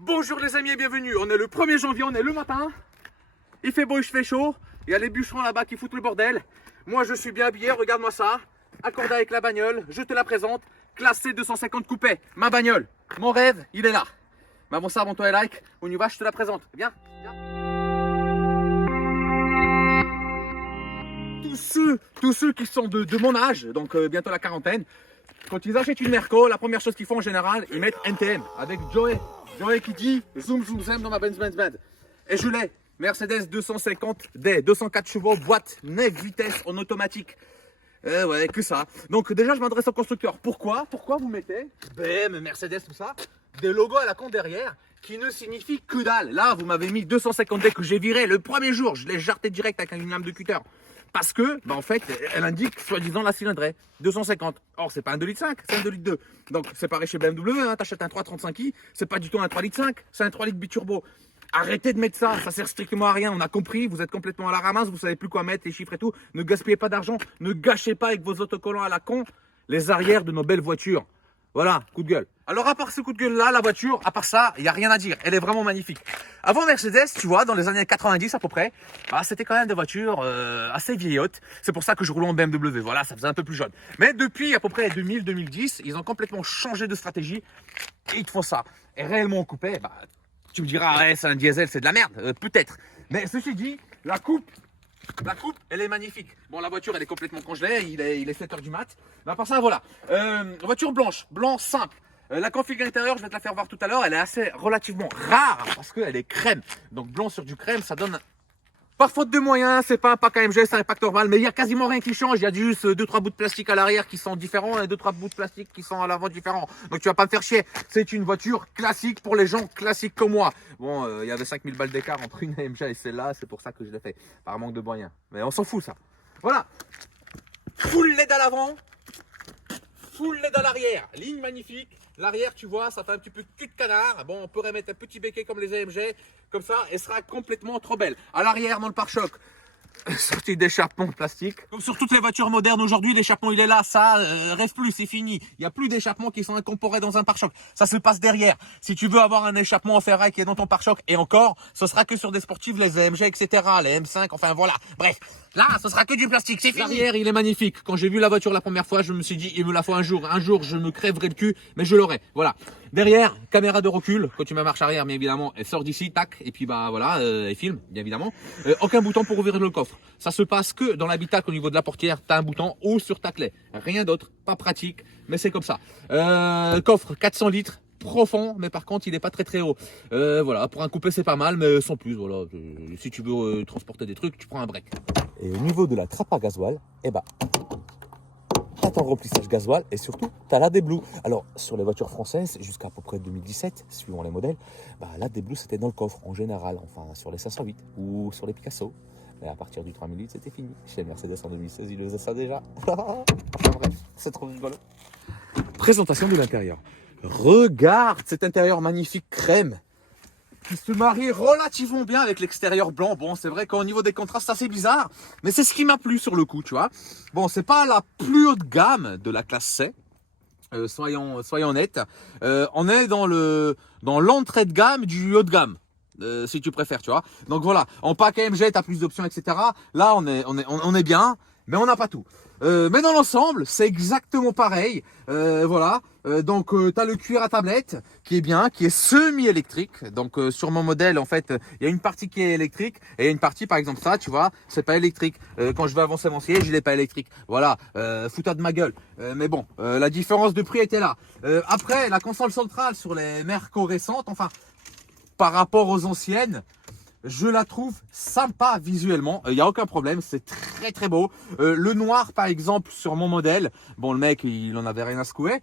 Bonjour les amis et bienvenue, on est le 1er janvier, on est le matin. Il fait beau, il fait chaud, il y a les bûcherons là-bas qui foutent le bordel. Moi je suis bien habillé, regarde-moi ça. Accordé avec la bagnole, je te la présente. Classe C250 coupé, ma bagnole. Mon rêve, il est là. Mais bon ça, abonne-toi et like, on y va, je te la présente. Viens, viens. Tous ceux qui sont de mon âge, donc bientôt la quarantaine, quand ils achètent une Merco, la première chose qu'ils font en général, ils mettent NTM avec Joey. Joey qui dit zoom zoom zoom dans ma Benz. Et je l'ai, Mercedes 250D, 204 chevaux, boîte 9 vitesses en automatique. Ouais, que ça. Donc déjà, je m'adresse au constructeur. Pourquoi vous mettez BM, Mercedes, tout ça, des logos à la con derrière qui ne signifient que dalle. Là, vous m'avez mis 250D que j'ai viré le premier jour. Je l'ai jarté direct avec une lame de cutter. Parce que, en fait, elle indique soi-disant la cylindrée 250. Or, c'est pas un 2,5 litres, c'est un 2,2 litres. Donc, c'est pareil chez BMW, hein, t'achètes un 335i, c'est pas du tout un 3,5 litres, c'est un 3 litres biturbo. Arrêtez de mettre ça sert strictement à rien. On a compris, vous êtes complètement à la ramasse, vous savez plus quoi mettre, les chiffres et tout. Ne gaspillez pas d'argent, ne gâchez pas avec vos autocollants à la con les arrières de nos belles voitures. Voilà, coup de gueule. Alors à part ce coup de gueule là, la voiture, à part ça, il n'y a rien à dire. Elle est vraiment magnifique. Avant Mercedes, tu vois, dans les années 90 à peu près, bah, c'était quand même des voitures assez vieillottes. C'est pour ça que je roule en BMW. Voilà, ça faisait un peu plus jeune. Mais depuis à peu près 2000-2010, ils ont complètement changé de stratégie. Et ils te font ça. Et réellement en coupé, bah, tu me diras, ouais, c'est un diesel, c'est de la merde. Peut-être. Mais ceci dit, la coupe, elle est magnifique. Bon, la voiture, elle est complètement congelée. Il est 7h du mat. Mais à part ça, voilà. Voiture blanc simple. La config intérieure, je vais te la faire voir tout à l'heure. Elle est assez relativement rare parce qu'elle est crème. Donc, blanc sur du crème, ça donne... Par faute de moyens, c'est pas un pack AMG, c'est un pack normal, mais il y a quasiment rien qui change. Il y a juste 2-3 bouts de plastique à l'arrière qui sont différents et 2-3 bouts de plastique qui sont à l'avant différents. Donc tu vas pas me faire chier. C'est une voiture classique pour les gens classiques comme moi. Bon, il y avait 5000 balles d'écart entre une AMG et celle-là, c'est pour ça que je l'ai fait. Par manque de moyens. Mais on s'en fout ça. Voilà. Full LED à l'avant. Full LED à l'arrière. Ligne magnifique. L'arrière, tu vois, ça fait un petit peu cul de canard. Bon, on pourrait mettre un petit béquet comme les AMG. Comme ça, elle sera complètement trop belle. À l'arrière, dans le pare-choc, sortie d'échappement plastique. Comme sur toutes les voitures modernes aujourd'hui, l'échappement il est là, ça reste plus, c'est fini. Il n'y a plus d'échappements qui sont incorporés dans un pare-choc. Ça se passe derrière. Si tu veux avoir un échappement en ferraille qui est dans ton pare-choc, et encore, ce sera que sur des sportives, les AMG, etc., les M5, enfin voilà. Bref, là, ce sera que du plastique, c'est fini. L'arrière, il est magnifique. Quand j'ai vu la voiture la première fois, je me suis dit, il me la faut un jour. Un jour, je me crèverai le cul, mais je l'aurai. Voilà. Derrière, caméra de recul. Quand tu mets marche arrière, mais évidemment, elle sort d'ici, tac, et puis bah voilà, elle filme, bien évidemment. Aucun bouton pour ouvrir le coffre. Ça se passe que dans l'habitacle au niveau de la portière, tu as un bouton ou sur ta clé. Rien d'autre, pas pratique, mais c'est comme ça. Coffre 400 litres, profond, mais par contre il n'est pas très haut. Voilà, pour un coupé c'est pas mal, mais sans plus. Voilà, si tu veux transporter des trucs, tu prends un break. Et au niveau de la trappe à gasoil, eh ben, t'as ton remplissage gasoil et surtout, t'as la D-Blue. Alors, sur les voitures françaises, jusqu'à peu près 2017, suivant les modèles, bah, la D-Blue, c'était dans le coffre en général, enfin, sur les 508 ou sur les Picasso. Mais à partir du 3000 litres, c'était fini. Chez Mercedes en 2016, ils faisaient ça déjà. Enfin bref, c'est trop rigolo. Présentation de l'intérieur. Regarde cet intérieur magnifique crème qui se marie relativement bien avec l'extérieur blanc. Bon, c'est vrai qu'au niveau des contrastes, c'est assez bizarre, mais c'est ce qui m'a plu sur le coup, tu vois. Bon, c'est pas la plus haute gamme de la classe C. Soyons honnêtes. On est dans l'entrée de gamme du haut de gamme. Si tu préfères, tu vois. Donc voilà, en pack AMG, tu as plus d'options, etc. Là, on est bien, mais on n'a pas tout. Mais dans l'ensemble, c'est exactement pareil. Voilà. Donc, tu as le cuir à tablette qui est bien, qui est semi-électrique. Donc, sur mon modèle, en fait, il y a une partie qui est électrique et il y a une partie, par exemple, ça, tu vois, c'est pas électrique. Quand je vais avancer mon siège, il n'est pas électrique. Voilà, fous-toi de ma gueule. Mais bon, la différence de prix était là. Après, la console centrale sur les Merco récentes, enfin, par rapport aux anciennes, je la trouve sympa visuellement, il n'y a aucun problème, c'est très beau. Le noir par exemple sur mon modèle, bon le mec il en avait rien à secouer,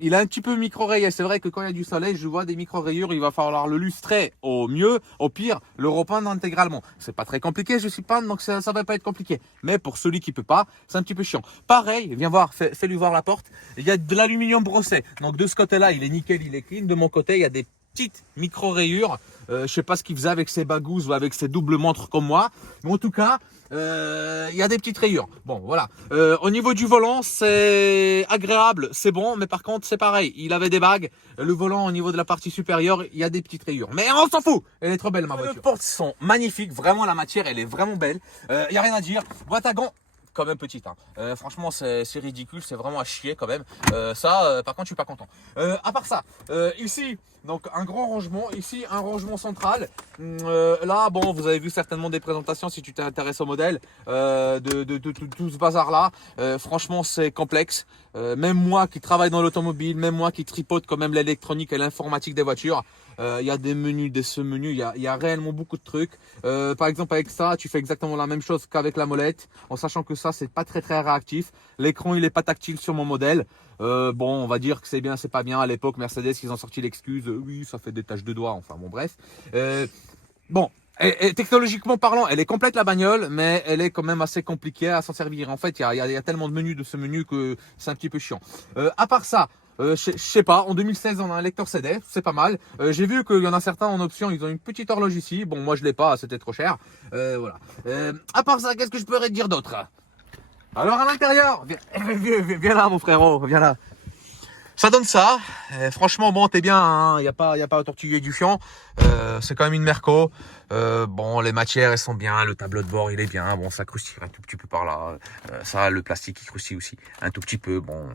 il a un petit peu micro-rayé, c'est vrai que quand il y a du soleil je vois des micro-rayures, il va falloir le lustrer au mieux, au pire le repeindre intégralement. C'est pas très compliqué, je suis pas donc ça va pas être compliqué, mais pour celui qui peut pas, c'est un petit peu chiant. Pareil, viens voir, fais-lui voir la porte, il y a de l'aluminium brossé, donc de ce côté là il est nickel, il est clean, de mon côté il y a des petites micro-rayures. Je sais pas ce qu'il faisait avec ses bagouses ou avec ses doubles montres comme moi. Mais en tout cas, il y a des petites rayures. Bon, voilà. Au niveau du volant, c'est agréable, c'est bon. Mais par contre, c'est pareil. Il avait des bagues. Le volant, au niveau de la partie supérieure, il y a des petites rayures. Mais on s'en fout. Elle est trop belle, ma voiture. Les portes sont magnifiques. Vraiment, la matière, elle est vraiment belle. Il n'y a rien à dire. Boîte à gants. Quand même petite, hein. Franchement c'est ridicule, c'est vraiment à chier quand même. Par contre je suis pas content. À part ça, ici donc un grand rangement, ici un rangement central. Là bon, vous avez vu certainement des présentations si tu t'intéresses au modèle de tout ce bazar là. Franchement c'est complexe. Même moi qui travaille dans l'automobile, même moi qui tripote quand même l'électronique et l'informatique des voitures. Il y a des menus, des sous-menus, il y a réellement beaucoup de trucs. Par exemple avec ça, tu fais exactement la même chose qu'avec la molette, en sachant que ça c'est pas très réactif. L'écran il est pas tactile sur mon modèle. Bon, on va dire que c'est bien, c'est pas bien. À l'époque Mercedes ils ont sorti l'excuse, oui ça fait des taches de doigts, enfin bon bref. Bon. Et technologiquement parlant, elle est complète la bagnole, mais elle est quand même assez compliquée à s'en servir. En fait, il y a tellement de menus de ce menu que c'est un petit peu chiant. À part ça, je sais pas, en 2016 on a un lecteur CD, c'est pas mal. J'ai vu qu'il y en a certains en option, ils ont une petite horloge ici. Bon, moi je l'ai pas, c'était trop cher. Voilà. À part ça, qu'est-ce que je pourrais te dire d'autre? Alors à l'intérieur, viens là mon frérot, viens là. Ça donne ça. Franchement, bon, t'es bien. Hein. Y a pas à tortiller du fion. C'est quand même une Merco. Bon, les matières, elles sont bien. Le tableau de bord, il est bien. Bon, ça croustille un tout petit peu par là. Ça, le plastique, il croustille aussi un tout petit peu. Bon,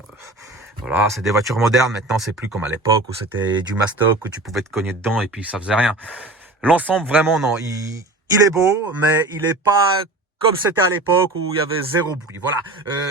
voilà, c'est des voitures modernes. Maintenant, c'est plus comme à l'époque où c'était du mastoc, où tu pouvais te cogner dedans et puis ça faisait rien. L'ensemble, vraiment, non. Il est beau, mais il est pas comme c'était à l'époque où il y avait zéro bruit. Voilà.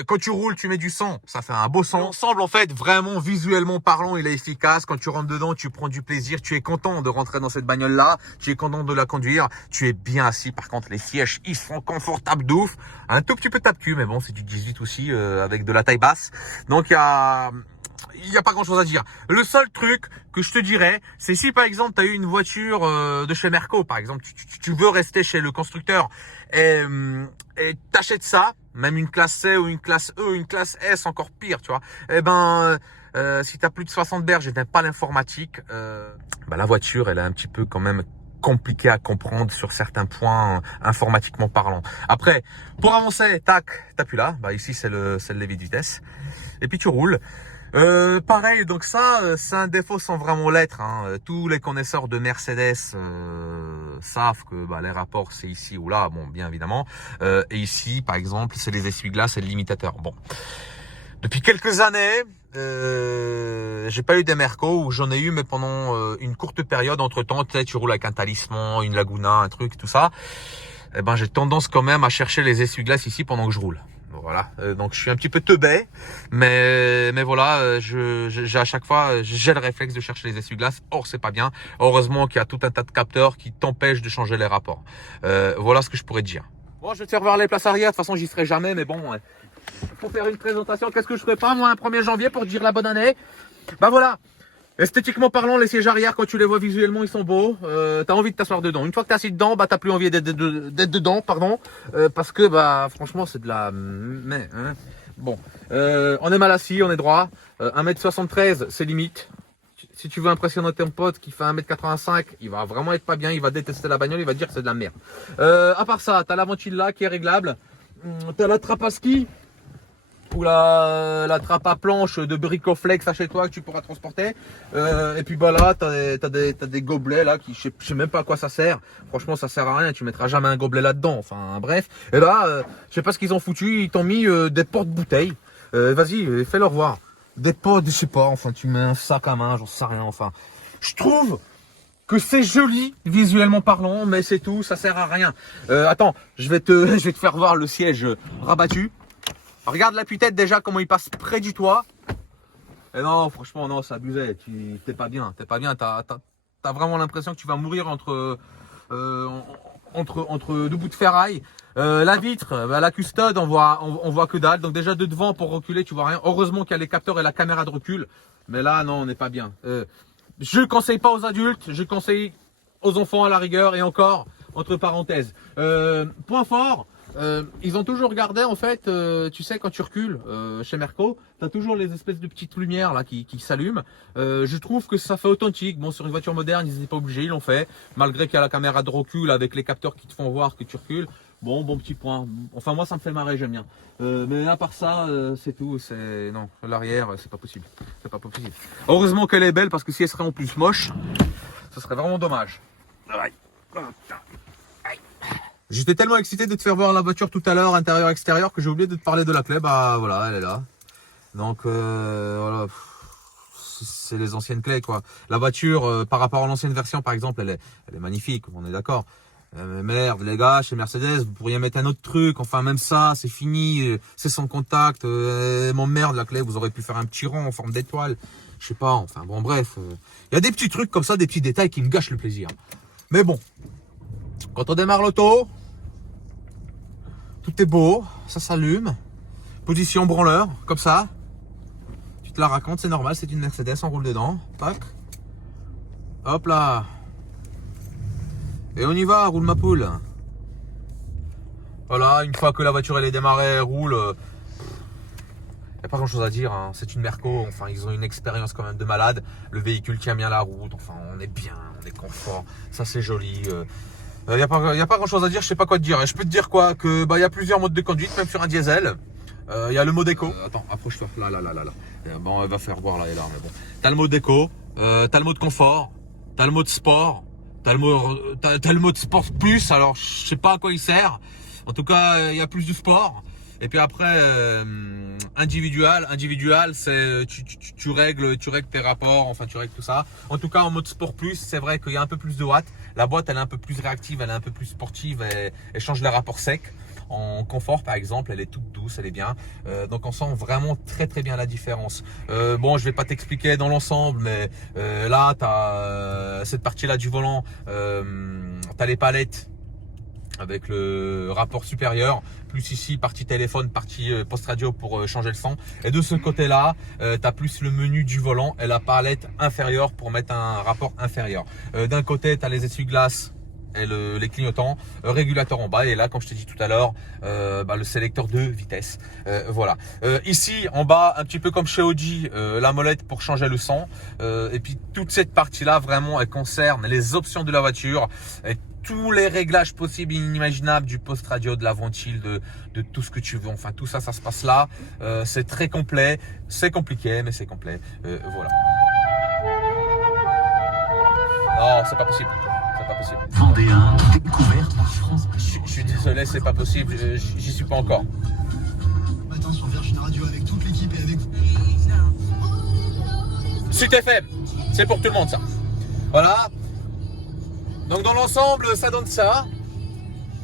Quand tu roules, tu mets du son. Ça fait un beau son. L'ensemble, en fait, vraiment, visuellement parlant, il est efficace. Quand tu rentres dedans, tu prends du plaisir. Tu es content de rentrer dans cette bagnole-là. Tu es content de la conduire. Tu es bien assis. Par contre, les sièges, ils sont confortables d'ouf. Un tout petit peu tape-cul, mais bon, c'est du 18 aussi, avec de la taille basse. Donc, il n'y a pas grand chose à dire. Le seul truc que je te dirais, c'est si par exemple tu as eu une voiture de chez Merco, par exemple, tu veux rester chez le constructeur et t'achètes ça, même une classe C ou une classe E, une classe S, encore pire, tu vois. Eh ben, si tu as plus de 60 berges et t'aimes pas l'informatique, la voiture, elle est un petit peu quand même compliqué à comprendre sur certains points informatiquement parlant. Après, pour avancer, tac, t'appuies là. Ici, c'est le levier de vitesse. Et puis tu roules. Pareil, donc ça, c'est un défaut sans vraiment l'être. Hein. Tous les connaisseurs de Mercedes savent que les rapports c'est ici ou là, bon, bien évidemment. Et ici, par exemple, c'est les essuie-glaces et le limitateur. Bon, depuis quelques années, j'ai pas eu des Merco, ou j'en ai eu, mais pendant une courte période. Entre temps, tu roules avec un talisman, une Laguna, un truc, tout ça. J'ai tendance quand même à chercher les essuie-glaces ici pendant que je roule. Voilà, donc je suis un petit peu teubé, mais voilà, j'ai à chaque fois, j'ai le réflexe de chercher les essuie-glaces. Or c'est pas bien. Heureusement qu'il y a tout un tas de capteurs qui t'empêchent de changer les rapports. Voilà ce que je pourrais te dire. Bon, je vais te faire voir les places arrière. De toute façon, j'y serai jamais, mais bon, pour faire une présentation, qu'est-ce que je ferais pas moi un 1er janvier pour te dire la bonne année? Voilà. Esthétiquement parlant, les sièges arrière, quand tu les vois visuellement, ils sont beaux. T'as envie de t'asseoir dedans. Une fois que t'es assis dedans, t'as plus envie d'être dedans, pardon, parce que franchement, c'est de la. Mais hein. Bon, on est mal assis, on est droit. 1m73, c'est limite. Si tu veux impressionner ton pote qui fait 1m85, il va vraiment être pas bien. Il va détester la bagnole, il va dire que c'est de la merde. À part ça, t'as la ventile là qui est réglable. T'as la trappe à ski. Ou la trappe à planche de Bricoflex à chez toi que tu pourras transporter. Et puis là, t'as des gobelets là qui je sais même pas à quoi ça sert. Franchement, ça sert à rien. Tu mettras jamais un gobelet là-dedans. Enfin, bref. Et là, je sais pas ce qu'ils ont foutu. Ils t'ont mis des porte-bouteilles. Vas-y, fais-leur voir. Des potes, je sais pas. Enfin, tu mets un sac à main, j'en sais rien. Enfin, je trouve que c'est joli visuellement parlant, mais c'est tout. Ça sert à rien. Attends, je vais te faire voir le siège rabattu. Regarde l'appui-tête déjà comment il passe près du toit. Et non, franchement, non, ça abusait. T'es pas bien. T'as vraiment l'impression que tu vas mourir entre deux bouts de ferraille. La vitre, la custode, on voit que dalle. Donc déjà de devant pour reculer, tu vois rien. Heureusement qu'il y a les capteurs et la caméra de recul. Mais là, non, on n'est pas bien. Je conseille pas aux adultes, je conseille aux enfants à la rigueur et encore entre parenthèses. Point fort. Ils ont toujours gardé en fait, tu sais quand tu recules chez Merco, tu as toujours les espèces de petites lumières là qui s'allument. Je trouve que ça fait authentique. Bon, sur une voiture moderne, ils n'étaient pas obligés, ils l'ont fait. Malgré qu'il y a la caméra de recul avec les capteurs qui te font voir que tu recules. Bon petit point. Enfin moi ça me fait marrer, j'aime bien. Mais à part ça, c'est tout. C'est non, l'arrière, c'est pas possible. C'est pas possible. Heureusement qu'elle est belle parce que si elle serait en plus moche, ce serait vraiment dommage. Aïe. J'étais tellement excité de te faire voir la voiture tout à l'heure, intérieur, extérieur, que j'ai oublié de te parler de la clé. Bah voilà, elle est là. Donc voilà, c'est les anciennes clés quoi. La voiture, par rapport à l'ancienne version par exemple, elle est magnifique, on est d'accord. Merde les gars, chez Mercedes, vous pourriez mettre un autre truc. Enfin même ça, c'est fini, c'est sans contact. M'emmerde la clé, vous aurez pu faire un petit rond en forme d'étoile. Je sais pas, enfin bon bref. Il y a des petits trucs comme ça, des petits détails qui me gâchent le plaisir. Mais bon, quand on démarre l'auto, tout est beau, ça s'allume, position branleur, comme ça. Tu te la racontes, c'est normal, c'est une Mercedes, on roule dedans. Tac. Hop là. Et on y va, roule ma poule. Voilà, une fois que la voiture elle est démarrée, elle roule. Il n'y a pas grand chose à dire, hein. C'est une Merco, enfin ils ont une expérience quand même de malade. Le véhicule tient bien la route, enfin on est bien, on est confort, ça c'est joli. Il n'y a pas grand chose à dire, je sais pas quoi te dire. Et je peux te dire quoi, que bah il y a plusieurs modes de conduite, même sur un diesel. Il y a le mode éco. Attends, approche-toi. Là. Bon, elle va faire voir là et là, mais bon. T'as le mode éco, t'as le mode confort, t'as le mode sport, t'as le mode sport plus. Alors je sais pas à quoi il sert. En tout cas, il y a plus de sport. Et puis après, individual, c'est tu règles tes rapports, enfin tu règles tout ça. En tout cas, en mode sport plus, c'est vrai qu'il y a un peu plus de watts. La boîte, elle est un peu plus réactive, elle est un peu plus sportive, elle change les rapports secs. En confort, par exemple, elle est toute douce, elle est bien. Donc on sent vraiment très bien la différence. Bon, je vais pas t'expliquer dans l'ensemble, mais là, tu as cette partie-là du volant, tu as les palettes avec le rapport supérieur, plus ici partie téléphone, partie poste radio pour changer le son. Et de ce côté-là, tu as plus le menu du volant et la palette inférieure pour mettre un rapport inférieur. D'un côté, tu as les essuie-glaces et les clignotants, régulateur en bas, et là comme je t'ai dit tout à l'heure, le sélecteur de vitesse. Voilà. Ici en bas, un petit peu comme chez Audi, la molette pour changer le son, et puis toute cette partie là vraiment elle concerne les options de la voiture, et tous les réglages possibles et inimaginables, du poste radio, de la ventile, de tout ce que tu veux. Enfin tout ça, ça se passe là. C'est très complet, c'est compliqué mais c'est complet. Voilà. Non, c'est pas possible. C'est pas possible. Vendéen, découverte par France. Je suis désolé, c'est pas possible. J'y suis pas encore. Matin sur Virgin Radio avec toute l'équipe et avec vous. Sud FM, c'est pour tout le monde ça. Voilà. Donc dans l'ensemble, ça donne ça.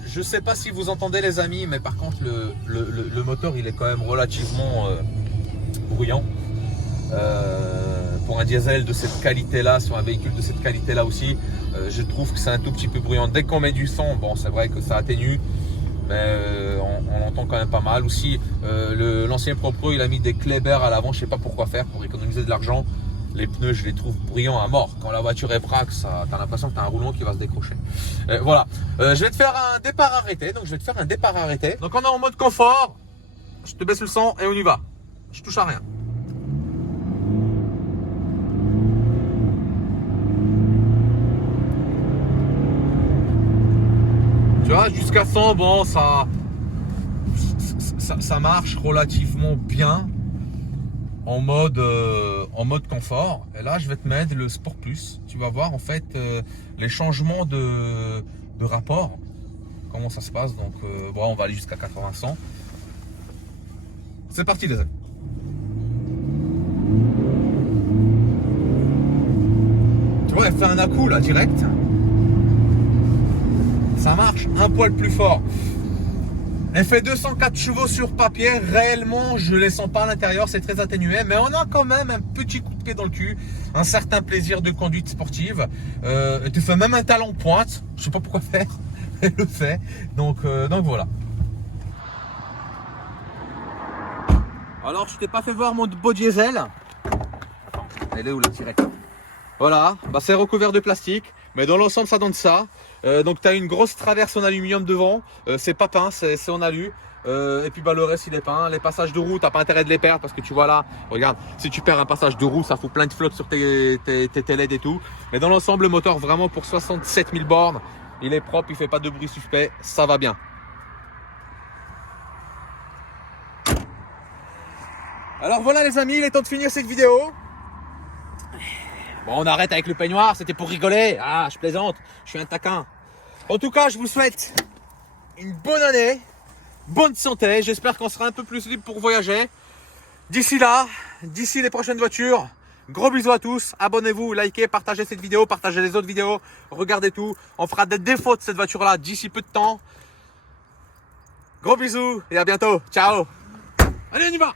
Je sais pas si vous entendez les amis, mais par contre le moteur il est quand même relativement bruyant. Pour un diesel de cette qualité là, sur un véhicule de cette qualité là aussi, je trouve que c'est un tout petit peu bruyant. Dès qu'on met du son, bon c'est vrai que ça atténue, mais on l'entend quand même pas mal. Aussi l'ancien Pro il a mis des Kleber à l'avant, je sais pas pourquoi faire, pour économiser de l'argent. Les pneus, je les trouve bruyants à mort. Quand la voiture est braque, t'as l'impression que t'as un roulant qui va se décrocher. Voilà. Je vais te faire un départ arrêté. Donc on est en mode confort. Je te baisse le son et on y va. Je touche à rien. Tu vois, jusqu'à 100, bon, ça marche relativement bien. En mode confort. Et là je vais te mettre le Sport Plus. Tu vas voir en fait les changements de rapport, comment ça se passe. Donc bon, on va aller jusqu'à 80-100. C'est parti les amis. Tu vois, elle fait un à-coup là direct. Ça marche un poil plus fort. Elle fait 204 chevaux sur papier, réellement je ne les sens pas à l'intérieur, c'est très atténué, mais on a quand même un petit coup de pied dans le cul, un certain plaisir de conduite sportive. Tu fais même un talon pointe, je sais pas pourquoi faire, elle le fait, donc voilà. Alors je t'ai pas fait voir mon beau diesel. Attends, elle est où la tirette? Voilà, bah, c'est recouvert de plastique, mais dans l'ensemble ça donne ça. Donc tu as une grosse traverse en aluminium devant, c'est pas peint, c'est en alu. Et puis bah, le reste il est peint. Les passages de roue, t'as pas intérêt de les perdre parce que tu vois là, regarde, si tu perds un passage de roue, ça fout plein de flotte sur tes LED et tout. Mais dans l'ensemble, le moteur vraiment pour 67 000 bornes, il est propre, il fait pas de bruit suspect, ça va bien. Alors voilà les amis, il est temps de finir cette vidéo. Bon, on arrête avec le peignoir, c'était pour rigoler. Ah, je plaisante, je suis un taquin. En tout cas, je vous souhaite une bonne année, bonne santé. J'espère qu'on sera un peu plus libre pour voyager. D'ici là, d'ici les prochaines voitures, gros bisous à tous. Abonnez-vous, likez, partagez cette vidéo, partagez les autres vidéos. Regardez tout. On fera des défauts de cette voiture-là d'ici peu de temps. Gros bisous et à bientôt. Ciao. Allez, on y va.